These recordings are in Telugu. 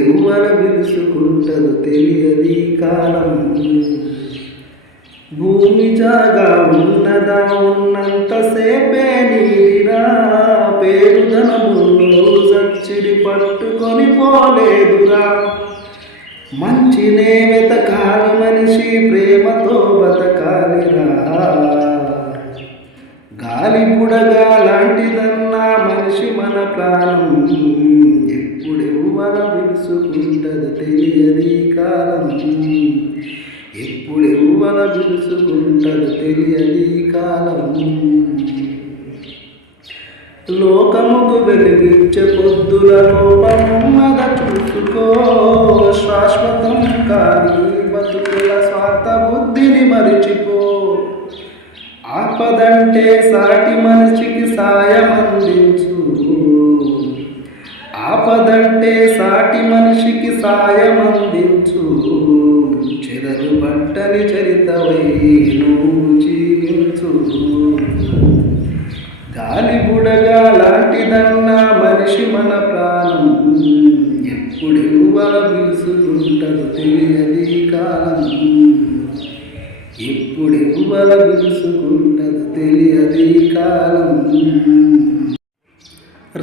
ఎవ్వల పిలుచుకుంటదో తెలియది కాలం. భూమి జాగా ఉన్నదా ఉన్నంతసేపే నీదిరా, పేరుదనమును సచ్చిడి పట్టుకొని పోలేదురా. మంచినే వెతకాలి మనిషి, ప్రేమతో బతకాలిరా. గాలి బుడగా లాంటిదన్నా మనిషి మన ప్రాణం, ఎప్పుడెవ్వల పిలుచుకుంటదో తెలియది కాలం. ఎప్పుడెవ్వల పిలుచుకుంటదో తెలియది కాలం. లోకముకు వెలిగించే పొద్దుల లోపమున్నద చూసుకో, శాశ్వతం కాని బతుకుల స్వార్థ బుద్ధిని మరిచిపో. ఆపదంటే సాటి మనిషికి సాయం అందించు, ఆపదంటే సాటి మనిషికి సాయం అందించు. చెదరు బట్టని చరితవై నువ్వు జీవించు. గాలి బుడగా లాంటిదన్నా మనిషి మన ప్రాణం, ఎప్పుడెవ్వల పిలుచుకుంటదో తెలియది కాలం. ఎప్పుడెవ్వల పిలుచుకుంటదో తెలియది కాలం.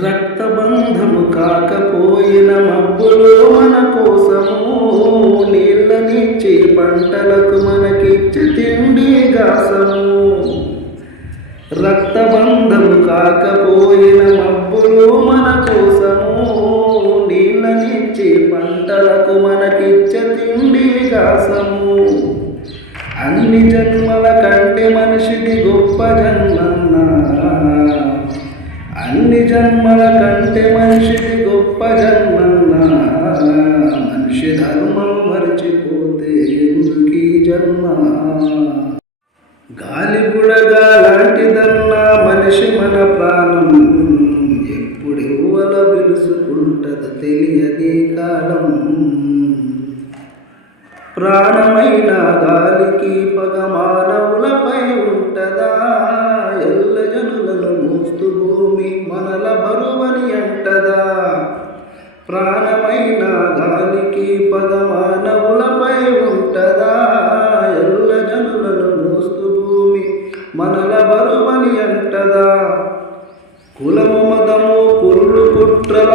రక్తబంధము కాకపోయిన మబ్బులో మన కోసము, నీళ్ళనిచ్చే పంటలకు మనకిచ్చే తిండి గాసము. రక్తబంధము కాకపోయిన మబ్బులు మన కోసము, నీళ్ళనిచ్చే పంటలకు మనకిచ్చే తిండి గాసము. అన్ని జన్మల కంటే మనిషిది గొప్ప జన్మన్నా, అన్ని జన్మల కంటే మనిషిది గొప్ప జన్మన్నా. మనిషి ధర్మం మరచిపోతే ఎందుకీ జన్మ. గాలి బుడగా లాంటిదన్నా మనిషి మన ప్రాణం, ఎప్పుడెవ్వల పిలుచుకుంటదో తెలియది కాలం. ప్రాణమైన గాలికి పగ మానవులపై ఉంటదా, ఎల్ల జనులను మోస్తూ భూమి మనల బరువని అంటదా. ప్రాణమైన గాలికి పగ మానవులపై ఉంటదా, ఎల్ల జనులను మోస్తూ భూమి మనల బరువని అంటదా. కులము మతము కుళ్ళు కుట్రల